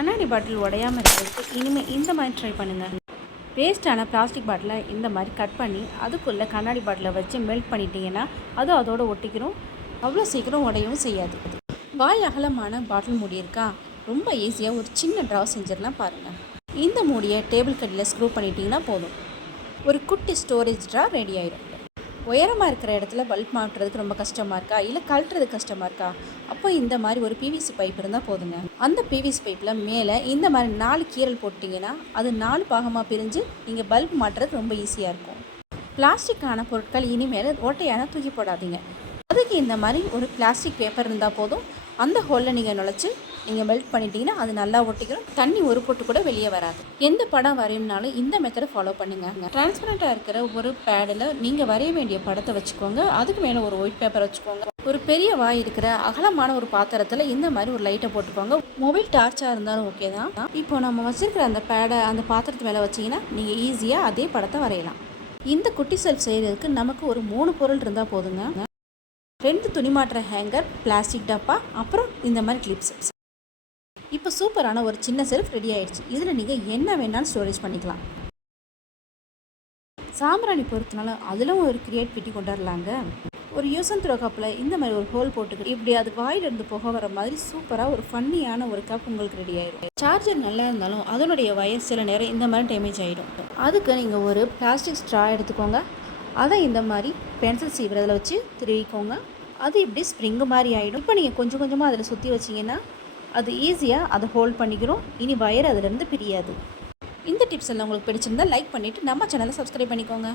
கண்ணாடி பாட்டில் உடையாமல் இருக்கிறதுக்கு இனிமேல் இந்த மாதிரி ட்ரை பண்ணுங்கள். வேஸ்ட்டான பிளாஸ்டிக் பாட்டிலை இந்த மாதிரி கட் பண்ணி அதுக்குள்ளே கண்ணாடி பாட்டிலை வச்சு மெல்ட் பண்ணிட்டீங்கன்னா அது அதோடு ஒட்டிக்கிறோம். அவ்வளோ சீக்கிரம் உடையவும் செய்யாது. வாய் அகலமான பாட்டில் மூடி இருக்கா, ரொம்ப ஈஸியாக ஒரு சின்ன ட்ரா செஞ்சிடலாம் பாருங்கள். இந்த மூடியை டேபிள் கடியில் ஸ்க்ரூ பண்ணிட்டீங்கன்னா போதும், ஒரு குட்டி ஸ்டோரேஜ் ட்ரா ரெடி ஆகிடும். உயரமாக இருக்கிற இடத்துல பல்ப் மாட்டுறதுக்கு ரொம்ப கஷ்டமாக இருக்கா, இல்லை கழட்டுறதுக்கு கஷ்டமாக இருக்கா, அப்போ இந்த மாதிரி ஒரு பிவிசி பைப் இருந்தால் போதுங்க. அந்த பிவிசி பைப்பில் மேலே இந்த மாதிரி 4 கீரல் போட்டிங்கன்னா அது 4 பாகமாக பிரிஞ்சு நீங்கள் பல்ப் மாட்டுறதுக்கு ரொம்ப ஈஸியாக இருக்கும். பிளாஸ்டிக்கான பொருட்கள் இனிமேல் ஓட்டையான தூக்கி போடாதீங்க. அதுக்கு இந்த மாதிரி ஒரு பிளாஸ்டிக் பேப்பர் இருந்தால் போதும். அந்த ஹோலில் நீங்கள் நுழைச்சி நீங்கள் மெல்ட் பண்ணிட்டீங்கன்னா அது நல்லா ஒட்டிக்கிறோம். தண்ணி ஒரு பொட்டு கூட வெளியே வராது. எந்த படம் வரையணும்னாலும் இந்த மெத்தடை ஃபாலோ பண்ணுங்கள். டிரான்ஸ்பரண்ட்டாக இருக்கிற ஒரு பேடில் நீங்கள் வரைய வேண்டிய படத்தை வச்சுக்கோங்க. அதுக்கு மேலே ஒரு ஒயிட் பேப்பர் வச்சுக்கோங்க. ஒரு பெரிய வாய் இருக்கிற அகலமான ஒரு பாத்திரத்தில் இந்த மாதிரி ஒரு லைட்டை போட்டுக்கோங்க. மொபைல் டார்ச்சாக இருந்தாலும் ஓகே தான். இப்போ நம்ம வச்சுருக்கிற அந்த பேடை அந்த பாத்திரத்து மேலே வச்சிங்கன்னா நீங்கள் ஈஸியாக அதே படத்தை வரையலாம். இந்த குட்டி செல்ஃப் செய்கிறதுக்கு நமக்கு ஒரு 3 பொருள் இருந்தால் போதுங்க. 2 துணி மாட்டுற ஹேங்கர், பிளாஸ்டிக் டப்பா, அப்புறம் இந்த மாதிரி கிளிப்ஸ். இப்போ சூப்பரான ஒரு சின்ன செல்ஃப் ரெடி ஆயிடுச்சு. இதில் நீங்கள் என்ன வேணாலும் ஸ்டோரேஜ் பண்ணிக்கலாம். சாம்பிராணி பொறுத்தனாலும் அதிலும் ஒரு கிரியேட்டிவிட்டி கொண்டு வரலாங்க. ஒரு யூஸ் அண்ட் த்ரோ கப்பில் இந்த மாதிரி ஒரு ஹோல் போட்டுக்கிட்டு இப்படி அது வாயிலிருந்து புகை வர மாதிரி சூப்பராக ஒரு ஃபன்னியான ஒரு கப் உங்களுக்கு ரெடி ஆகிடும். சார்ஜர் நல்லா இருந்தாலும் அதனுடைய வயர் சில நேரம் இந்த மாதிரி டேமேஜ் ஆகிடும். அதுக்கு நீங்கள் ஒரு பிளாஸ்டிக் ஸ்ட்ரா எடுத்துக்கோங்க. அதை இந்த மாதிரி பென்சில் சீவிரதில் வச்சு திருவிக்கோங்க. அது இப்படி ஸ்ப்ரிங்கு மாதிரி ஆகிடும். இப்போ நீங்கள் கொஞ்சம் கொஞ்சமாக அதில் சுற்றி வச்சிங்கன்னா அது ஈஸியாக அதை ஹோல்ட் பண்ணிக்கிறோம். இனி வயர் அதிலேருந்து பிரியாது. இந்த டிப்ஸ் எல்லாம் உங்களுக்கு பிடிச்சிருந்தால் லைக் பண்ணிவிட்டு நம்ம சேனலை சப்ஸ்கிரைப் பண்ணிக்கோங்க.